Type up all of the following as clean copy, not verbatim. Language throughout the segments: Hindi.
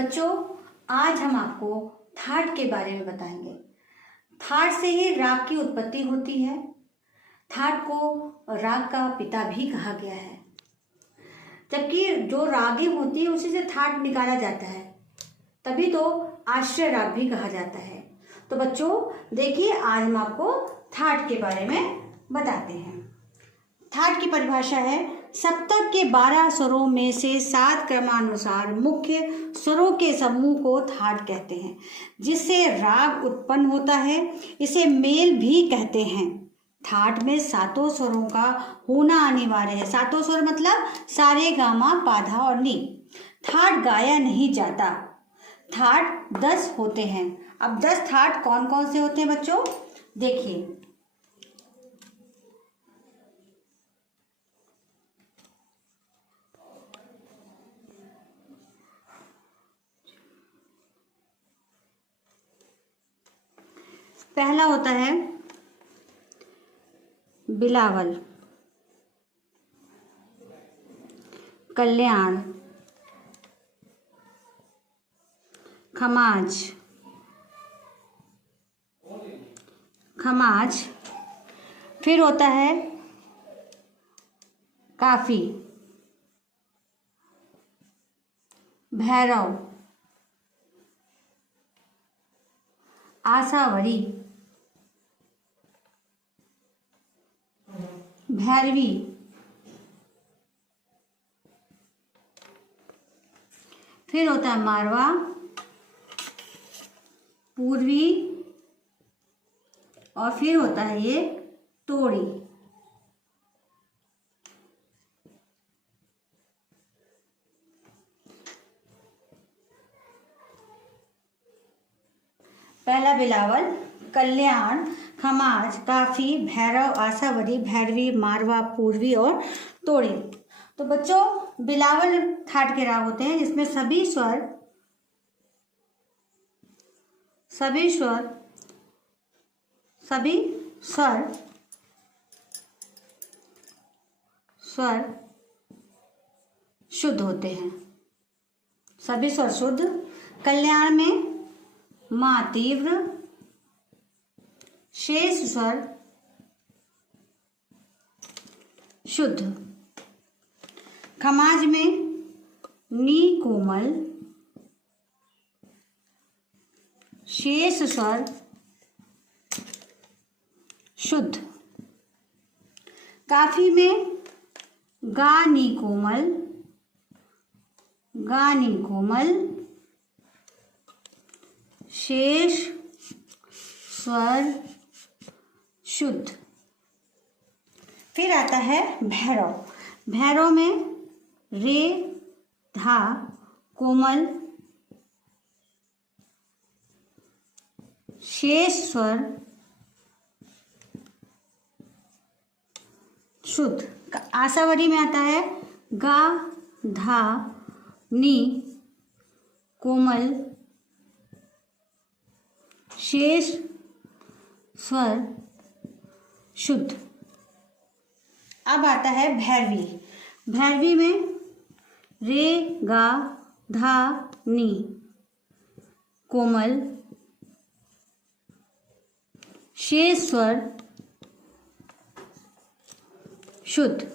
बच्चों, आज हम आपको थाट के बारे में बताएंगे। थाट से ही राग की उत्पत्ति होती है। थाट को राग का पिता भी कहा गया है, जबकि जो रागें होती है उसी से थाट निकाला जाता है, तभी तो आश्रय राग भी कहा जाता है। तो बच्चों देखिए, आज हम आपको थाट के बारे में बताते हैं। थाट की परिभाषा है, सप्तक के 12 स्वरों में से 7 क्रमानुसार मुख्य स्वरों के समूह को थाट कहते हैं, जिससे राग उत्पन्न होता है। इसे मेल भी कहते हैं। थाट में 7 स्वरों का होना अनिवार्य है। 7 स्वर मतलब सारे, गामा, पाधा और नी। थाट गाया नहीं जाता। थाट 10 होते हैं। अब 10 थाट कौन कौन से होते हैं बच्चों, देखिए। पहला होता है बिलावल, कल्याण, खमाज, खमाज। फिर होता है काफी, भैरव, आसावरी, भैरवी, फिर होता है मारवा, पूर्वी, और फिर होता है ये तोड़ी। पहला बिलावल, कल्याण, खमाज, काफी, भैरव, आसावरी, भैरवी, मारवा, पूर्वी और तोड़ी। तो बच्चों, बिलावल थाट के राग होते हैं जिसमें सभी स्वर शुद्ध होते हैं। सभी स्वर शुद्ध। कल्याण में मा तीव्र, शेष स्वर शुद्ध। खमाज में नी कोमल, शेष स्वर शुद्ध। काफी में गा नी कोमल, शेष स्वर शुद्ध। फिर आता है भैरव। भैरव में रे, धा, कोमल, शेष स्वर शुद्ध। आसावरी में आता है गा, धा, नी, कोमल, शेष स्वर शुद्ध। अब आता है भैरवी। भैरवी में रे, गा, धा, नी, कोमल, शेष स्वर शुद्ध।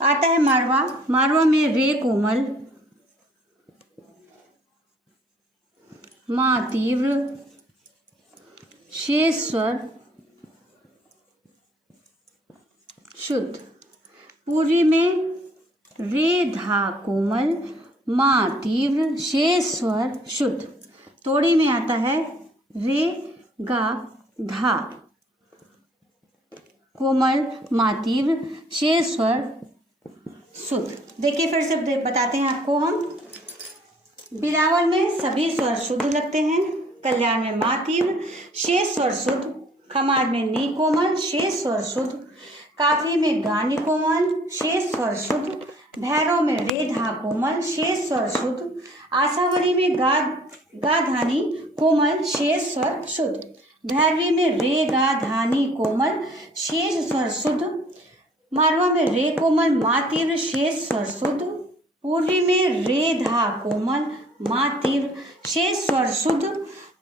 आता है मारवा। मारवा में रे कोमल, मा तीव्र, शेष स्वर शुद्ध। पूर्वी में रे, धा, कोमल, मा तीव्र, शेष स्वर शुद्ध। तोड़ी में आता है रे, गा, धा, कोमल, मा तीव्र, शेष स्वर शुद्ध। देखिए, फिर से बताते हैं आपको हम। बिलावल में सभी स्वर शुद्ध लगते हैं। कल्याण में मा तीव्र, शेष स्वर शुद्ध। खमाज में नी कोमल, शेष स्वर शुद्ध। काफी में गा नी कोमल, शेष स्वर शुद्ध। भैरव में रे, धा, कोमल, शेष स्वर शुद्ध। आसावरी में गा धानी कोमल, शेष स्वर शुद्ध। भैरवी में रे, गा, धानी, कोमल, शेष स्वर शुद्ध। मारवा में रे कोमल, मा तीव्र, शेष स्वर शुद्ध। पूर्वी में रे धा कोमल, मा तीव्र, शेष स्वर शुद्ध।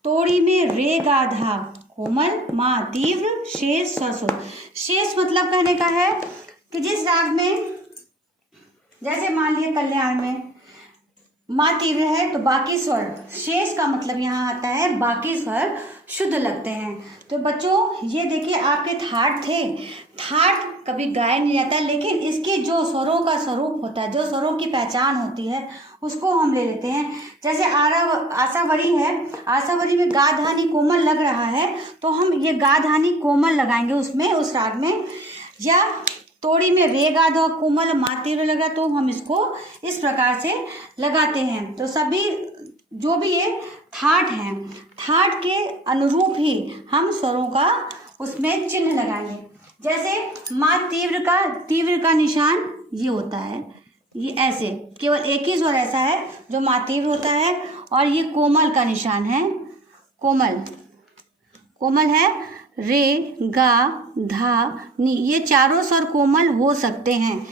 तोड़ी में रे गा धा कोमल, मा तीव्र, शेष स्वर शुद्ध। शेष मतलब कहने का है कि जिस राग में, जैसे मान लिया कल्याण में माँ तीव्र है तो बाकी स्वर, शेष का मतलब यहाँ आता है बाकी स्वर शुद्ध लगते हैं। तो बच्चों ये देखिए आपके थाट थे, थाट कभी गाया नहीं जाता, लेकिन इसके जो स्वरों का स्वरूप होता है, जो स्वरों की पहचान होती है, उसको हम ले लेते हैं। जैसे आशावरी है, आशावरी में गा धानी कोमल लग रहा है तो हम ये गा धानी कोमल लगाएंगे उसमें, उस राग में। या तोड़ी में रे गा धा कोमल मा तीव्र लगा तो हम इसको इस प्रकार से लगाते हैं। तो सभी जो भी ये थाट हैं, थाट के अनुरूप ही हम स्वरों का उसमें चिन्ह लगाएंगे। जैसे मा तीव्र का निशान ये होता है, ये ऐसे केवल एक ही स्वर ऐसा है जो मा तीव्र होता है, और ये कोमल का निशान है, कोमल है रे गा धा नी, ये चारों स्वर कोमल हो सकते हैं।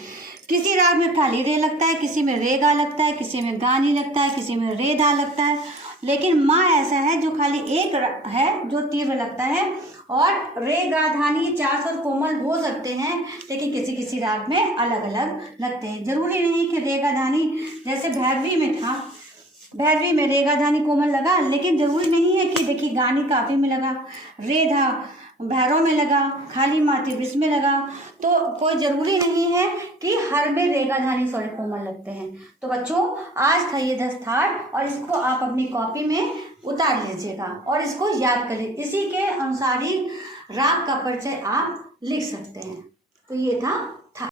किसी राग में खाली रे लगता है, किसी में रे गा लगता है, किसी में गा नी लगता है, किसी में रे धा लगता है, लेकिन माँ ऐसा है जो खाली एक है जो तीव्र लगता है, और रे गा धा नी ये चार स्वर कोमल हो सकते हैं, लेकिन किसी किसी राग में अलग अलग लगते हैं। जरूरी नहीं कि रे गा धा नी, जैसे भैरवी में था, भैरवी में रे गा धा नी कोमल लगा, लेकिन जरूरी नहीं है कि देखिए गानी काफी में लगा, रे धा भैरव में लगा, खाली माती विष में लगा, तो कोई जरूरी नहीं है कि हर में रे गा धा नी स्वर कोमल लगते हैं। तो बच्चों आज था ये 10 थाट, और इसको आप अपनी कॉपी में उतार लीजिएगा और इसको याद करें, इसी के अनुसार ही राग का परिचय आप लिख सकते हैं। तो ये था